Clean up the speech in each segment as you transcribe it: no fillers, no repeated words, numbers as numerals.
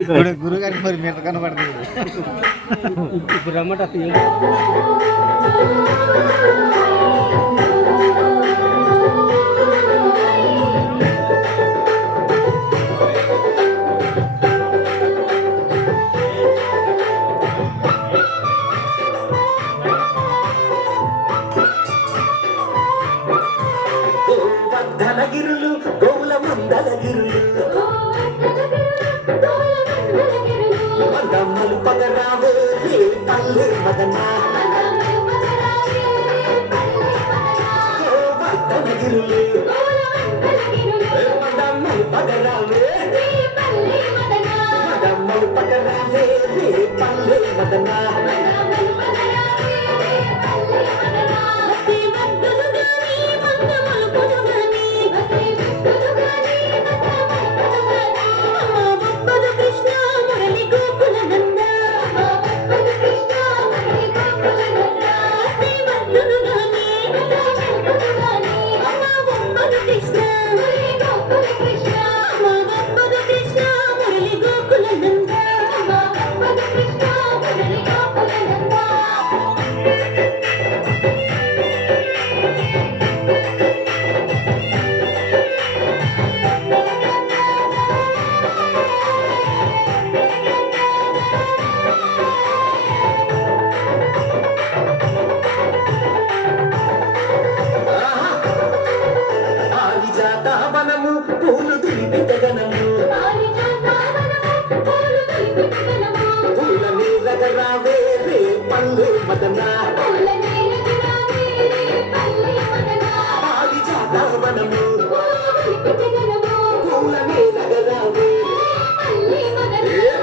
గురుగారికి మరి మీద కనబడుతుంది ఇప్పుడు రమ్మట ధనగిరులు గోవుల మందలగిరులు మదమ్మలు పగరావే పల్లె మదనా ధనగిరులు మదమ్మలు పగరావే మదమ్మలు పగరావే పల్లె మదనా పూలు దులిపితగనము పూల మీద రావే రే పల్లె మదనా పారిజాతవనము పూల మీద రావే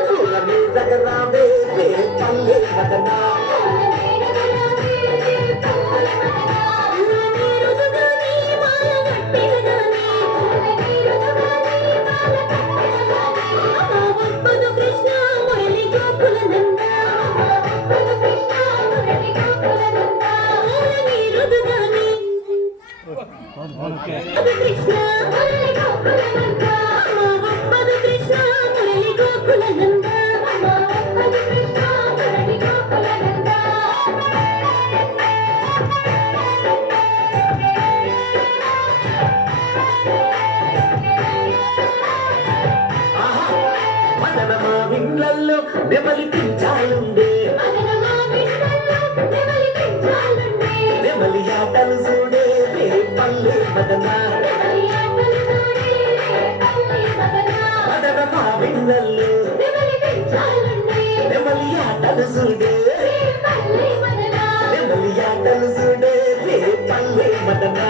పూల మీద రావే రే పల్లె మదనా విండ్లల్లో నెమలి పించాలుండే నెమలి ఆటలు చూడే రే పల్లె మదనా మదన మా విండ్లల్లో నెమలి ఆటలు చూడే నెమలి ఆటలు చూడే రే పల్లె మదనా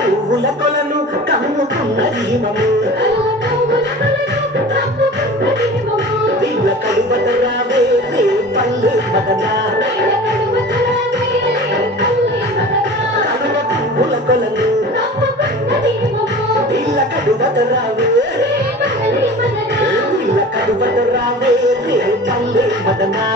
పువ్వుల కొలను కమ్ముకున్నది హిమము వీళ్ళ కలువత రావే రే పల్లె మదనా కలువ పువ్వుల కొలను వీళ్ళ కలువత రావే వీళ్ళ కలువత రావే రే పల్లె మదనా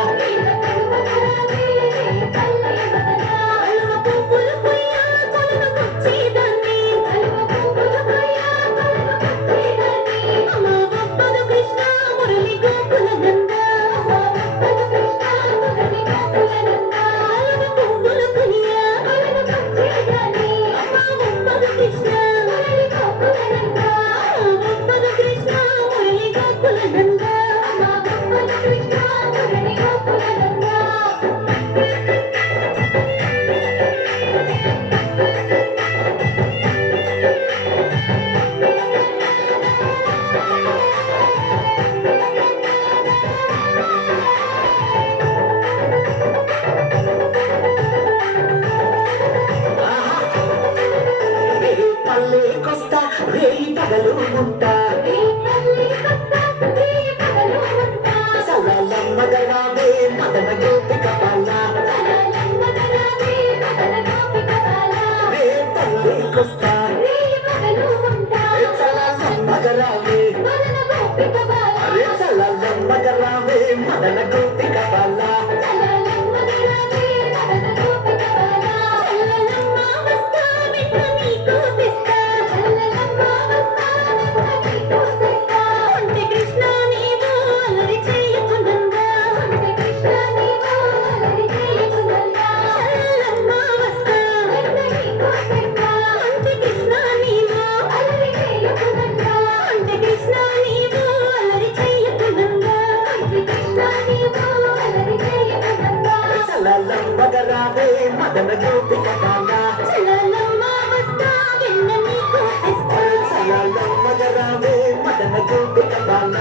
Krishna, Murali Gokula Nanda, Mama Gopala Krishna, Murali Gokula. ఉంటా సరళమ్మగరావే మదన గోపిక బాల రే తల్లికొస్తా సరళమ్మగరావే అరే సరళమ్మగరావే మదన గోపిక బాల సరళమ్మగరావే మదన గోపిక బాల సరళమ్మగరావే మదన గోపిక బాల